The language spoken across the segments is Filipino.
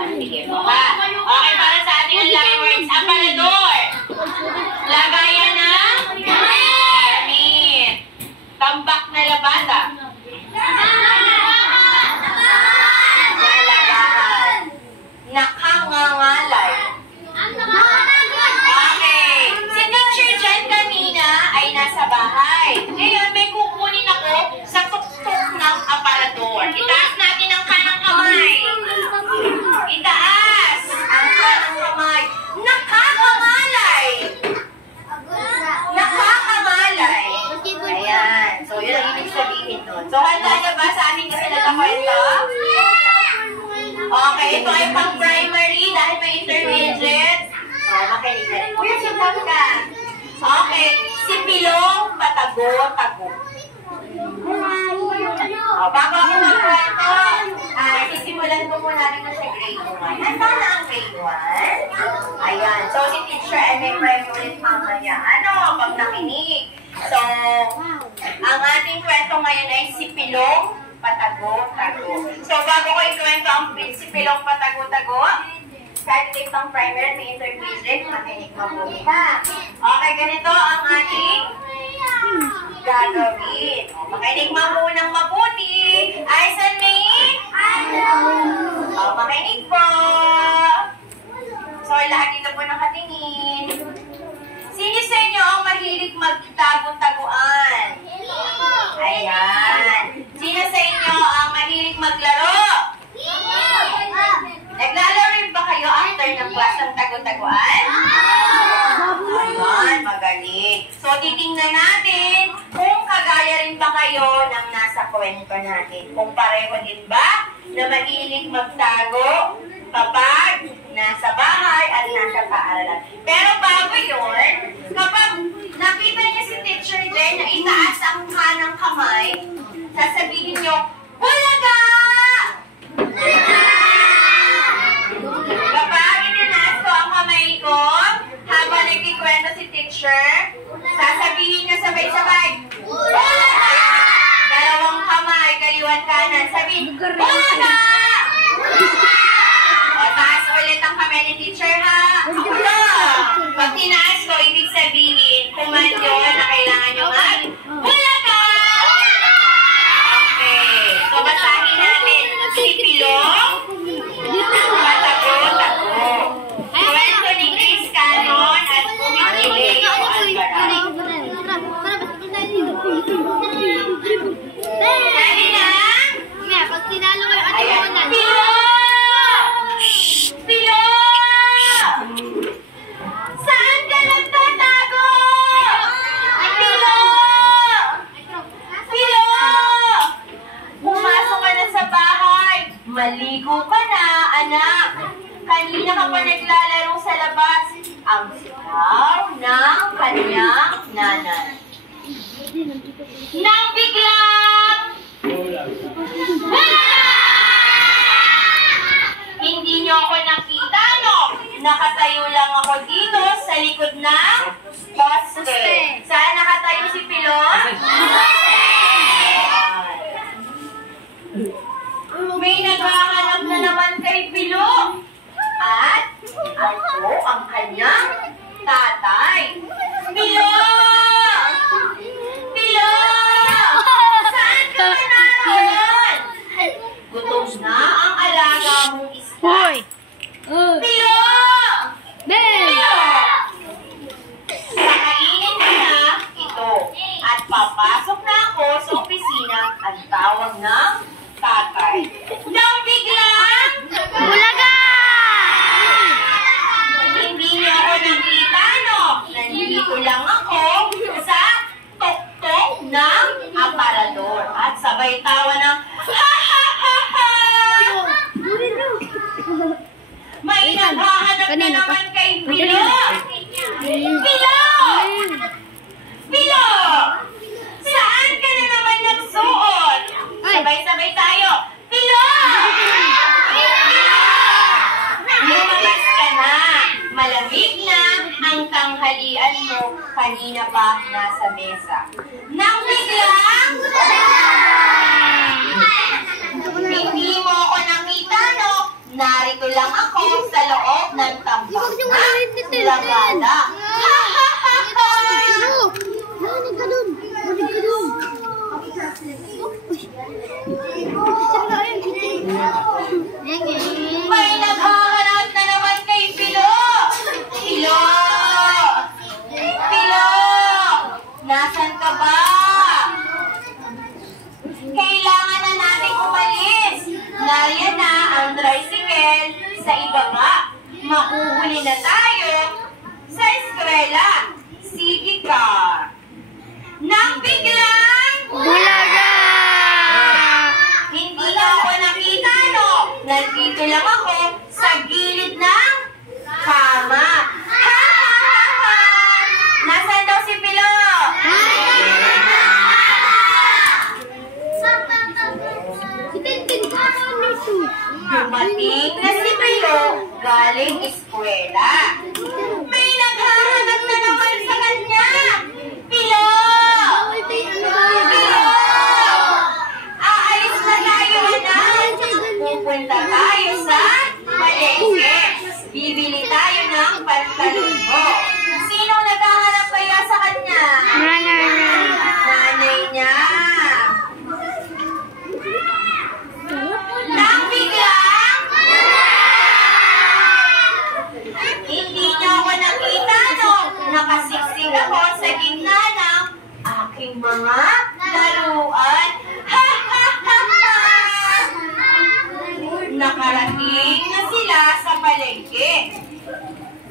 Sige po ha. Okay, para sa ating ang lucky words. Aparador. Lagayan ng damit. Tambak na labada. Nalagahan. Nakangangalay. Okay. Si teacher dyan kanina ay nasa bahay. Ngayon, may kukunin ako sa tuktok ng aparador. Itaas natin ang kanang kamay. Itaas ang kanang kamay. Nakakangalay. Nakakangalay. Ayan. So, yun ang ibig sabihin nun. So, handa na ba sa ating kasalatakwento? Okay, ito ay pang primary dahil may intermediate. Makinig ka rin. Kuya, sitap ka. Okay, si Pilong patago-tago. Bago ako magkwento, sisimulan ko muna rin na sa grade 1. Handa na ang grade 1? Ayan. So, si teacher ay may premyo ulit mamaya. Ano? Pag nakinig. So, ang ating kwento ngayon ay si Pilong patago-tago. So, bago ko ikwento ang si Pilong patago-tago, kahit ito ang primary at intermediate, makinig mabuti ha. Okay, ganito ang ating gagawin. Makinig mamunang mabuti. Ayos and me? Makinig po. So, lahat dito po nakatingin. Sino sa inyo ang mahilig magtago-taguan? Ayan. Sino sa inyo ang mahilig maglaro? Naglalaro rin ba kayo after ng class ng tago-taguan? Ayan, magaling. So, titingnan natin kung kagaya rin ba kayo ng nasa kwento natin. Kung pareho din ba na mahilig magtago kapag nasa bahay at nasa paaralan. Pero bago yun, kapag nakita niyo si teacher din na itaas ang kanang kamay, sasabihin niyo, "Bulaga!" Kapag itinaas ko ang kamay ko, habang nagkikwento si teacher, sasabihin niyo sabay-sabay, "Bulaga!" Dalawang kamay, kaliwan kanan, sabihin, "Bulaga!" O, taas ulit ang kamay ni teacher ha. Pag tinaas ko, ibig sabihin, command yun na kailangan nyo Bulaga! Okay. So, basahin natin si Pilong patago-tago. Kwento ni Chris Canon at Bumigileo Alvarado. Dali na? Pag tinalo ko yung Ayan. atunan. Saan ka nagtatago? Pilo! Pilo! Pumasok ka na sa bahay. Maligo ka na, anak. Kanina ka pa naglalaro sa labas. Ang sigaw ng kanyang nanay. Nang biglang hindi niyo ako nakita, no? Nakatayo lang ako dito sa likod ng poste. Saan nakatayo si Pilon? May naghahanap na naman kay Pilon. At ako ang kanyang tatay. Pilon! Pilon! Saan ka ba naroon? Gutom na ang alaga mong isda. Pilo! Pilo! Kakainin ko na ito. At papasok na ako sa opisina at tawag ng tatay. Nang biglang Bulaga! hindi niyo ako nakita, no? Nandito lang ako sa tuktok ng aparador. At sabay tawa ng ha-ha-ha-ha! May naghahanap na naman kay Pilo! Pilo! Pilo! Saan ka na naman nagsuot? Sabay-sabay tayo. Pilo! Lumabas ka na. Malamig na ang tanghalian mo. Kanina pa nasa mesa. Nang biglang hindi mo ako nakita, no? Narito lang gala-gala. Ha ha ha ha! Narinig ka dun. Narinig ka dun. May naghahanap na naman kay Pilo! Pilo! Pilo! Nasaan ka ba? Kailangan na natin umalis. Nariyan na ang tricycle sa ibaba. Mahuhuli na tayo sa eskwela. Sige ka. Nang biglang Bulaga! hindi na ako nakita, no? Nandito lang ako sa gilid ng kama. Ha ha ha ha! Nasaan daw si Pilo? Dumating na si Pilo galing eskwela. May naghahanap na naman sa kanya. Pilo! Pilo! Aalis na tayo, anak. Pupunta tayo sa palengke. Bibili tayo ng pantalon mo. Sinong naghahanap kaya sa kanya? Nanay niya. Nang biglang hindi niya ako nakita, no? Nakasiksik ako sa gitna ng aking mga laruan. Ha ha ha ha! Nakarating na sila sa palengke.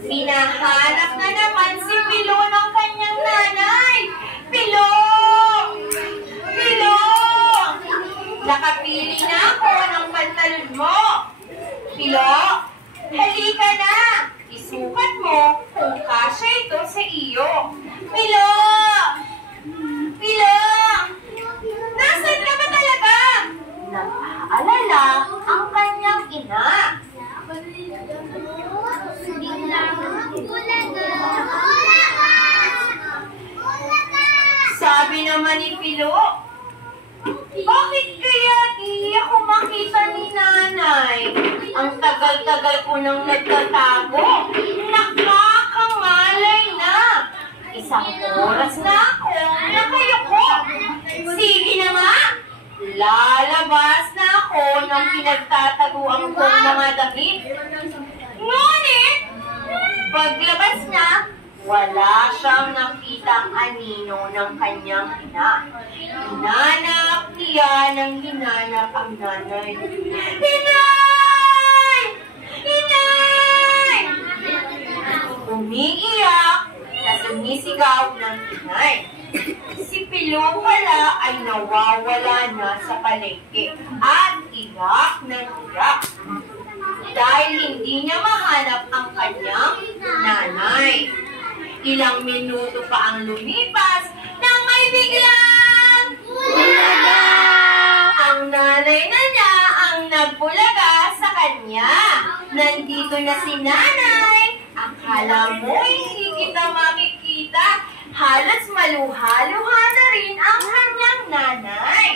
Hinahanap na naman si Pilo ng kanyang nanay. Pilo! Pilo! Nakapili na ako ng pantalon mo. Pilo, halika na. Isukat mo kung kasya ito sa iyo. Pilo! Pilo! Nasaan ka ba talaga? Nag-aalala ang kanyang ina. Sabi naman ni Pilo, bakit kaya di ako makita ni nanay? Ang tagal-tagal ko nang nagtatago. Nakakangalay na. Isang oras na ako nakayuko. Sige na nga. Lalabas na ako ng pinagtataguan kong mga damit. Ngunit, paglabas niya, wala siyang nakitang anino ng kanyang ina. Hinanap niya ng hinanap ang nanay. Inay! Inay! Umiiyak na sumisigaw ng inay. Si Pilo pala ay nawawala na sa palengke at iyak ng iyak. Dahil hindi niya mahanap ang kanyang nanay. Ilang minuto pa ang lumipas nang may biglang bulaga. Ang nanay na niya ang nagbulaga sa kanya. Nandito na si nanay. Akala mo hindi kita makikita. Halos maluha-luha na rin ang kanyang nanay.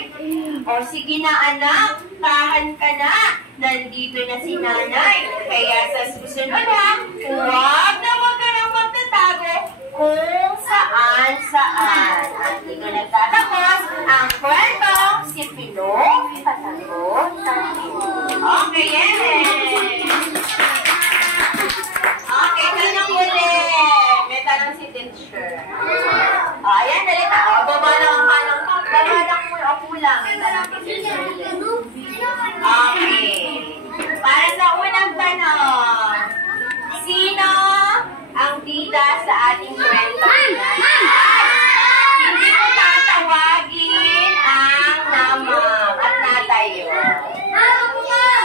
O sige na anak, tahan ka na. Nandito na si nanay. Kaya sa susunod ha, huwag ka nang magtatago kung saan-saan. At dito nagtatapos ang kwentong si Pilo Patago sa Pilo. Okay, yes! Okay, tanong ulit. May tanong si teacher. Ayan, dali ka. Baba lang ang kanang to. Baba lang mo yung akulang. May tanong si teacher ulit. Okay. Para sa unang tanong, sino ang bida sa ating kwento? Hindi ko tatawagin ang namang at natayo.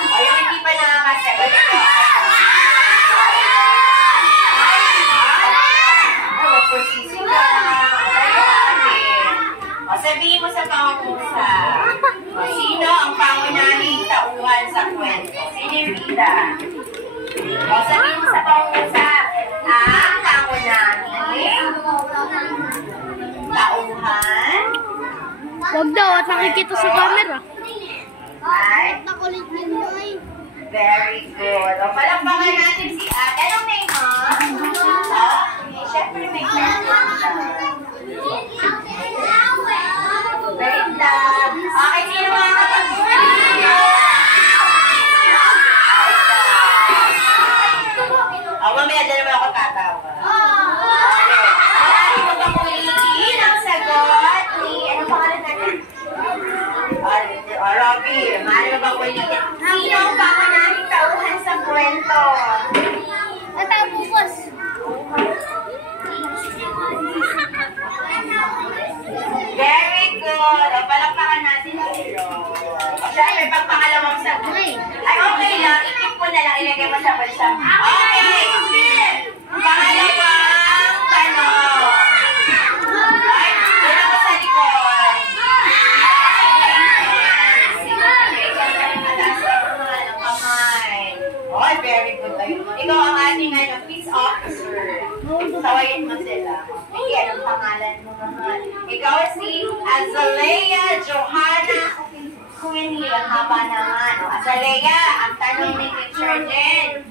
O yung hindi pa nakakasagot ko. O sabihin mo sa pangungusap. O sino ang pangunahing tauhan sa kwento? Sino yung bida? O sabihin mo sa pangungusap. Ang pangunahing tauhan. Wag daw at nakikita sa camera. Ay, Nakulit yun boy. very good. O palakpakan natin si Ate. Anong name mo? Wait lang. Okay, sino mga kapag-huli? Mamaya dyan naman ako tatawa. Okay. Marami mo bang ulitin ang sagot ni... Ano pangalan natin? Robby. Marami mo bang ulitin? Sino ang pangunahing tauhan sa kwento? Natapos. Very good. O, palakpakan natin sila. O, syempre, pag pangalawang sagot. Ay, okay lang. Ikip ko na lang. Ilagay mo sa bulsa. Okay. Pangalawang tanong. Ay, doon ako sa likod. Oh, very good. Ikaw ang ating peace officer. Tawayin mo sila. Sige, anong pangalan mo naman? Ikaw si Azalea Johanna Quinley. Ang haba naman. Azalea, ang tanong ni Teacher Jen.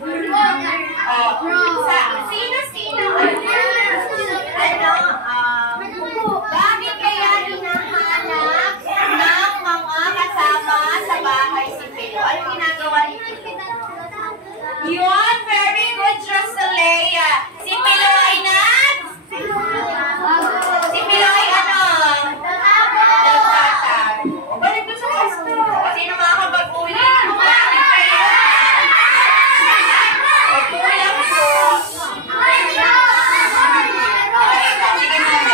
Sino? Bakit kaya hinahanap ng mga kasama sa bahay si Pilo? Ano ginagawa ni Pilo? Yun, very good, Jocelea. Si Pilo ay Si Pilo ay ano? Nagtatago. Balik ko sa pasto. Sino mga kabag-uli? Bakit kayo? Pagkulang ko. Sige mo na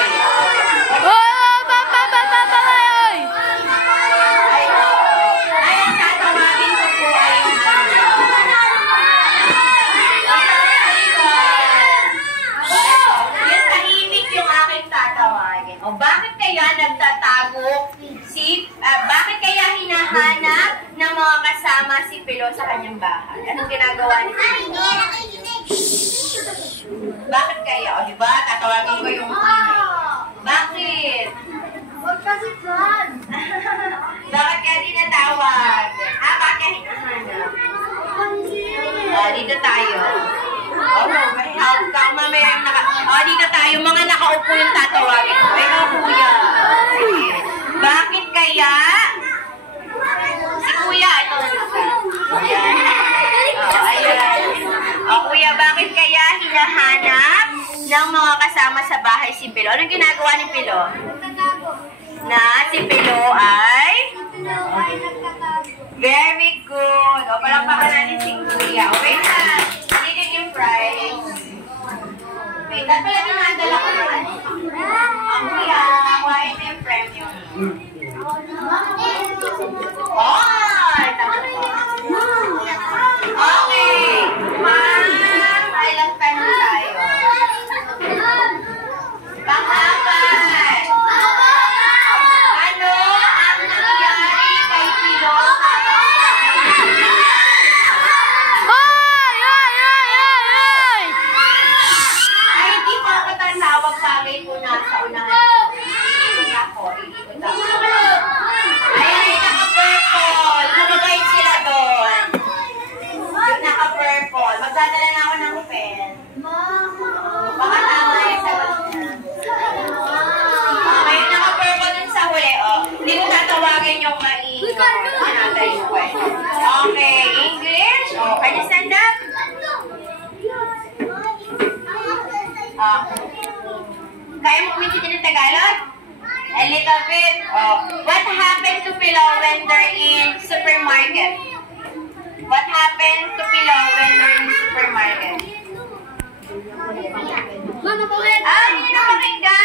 Ay, ang tatawagin ko po ay yung tahimik yung aking tatawagin. O bakit kaya nagtatago bakit kaya hinahanap ng mga kasama si Pilo sa kanyang bahay? Anong ginagawa ni Pilo? Bakit kaya? O diba, tatawagin ko yung Bakit? Bakit kaya tinatawag? Bakit kaya hinahanap? Dito tayo. May help ka. Mamaya yung dito tayo. Mga nakaupo yung tatawagin ko. Ay, kuya. Bakit kaya? Si kuya. Ito na nasa. Ayan. Kuya, bakit kaya hinahanap ng mga kasama sa bahay si Pilo? Anong ginagawa ni Pilo? Si Pilo ay? Very good. O, palakpakan natin si kuya. Okay na. Nandito yung prize. Wait, at pala dinadala ko na. Ang kuya, kuhain na yung premium. Okay. Ilang tanong tayo. Pang-apat. Ano ang nangyari kay Pilo? Ay, hindi po ako tatawag bagay po nasa unahan. Iikot ako. Ayan, naka-purple. Lumabait sila doon. Yung naka-purple. Magdadala na ako ng pen. Baka tama yung sagot niya. Okay, yung naka-purple dun sa huli. Hindi ko tatawagin yung maingay. Another yung question. Okay, English. Can you stand up? Kaya mo umitin ng Tagalog? A little bit. What happened to Pilo when they're in supermarket? What happened to Pilo when they're in supermarket? Mama, go ahead. Hindi na pakinggan.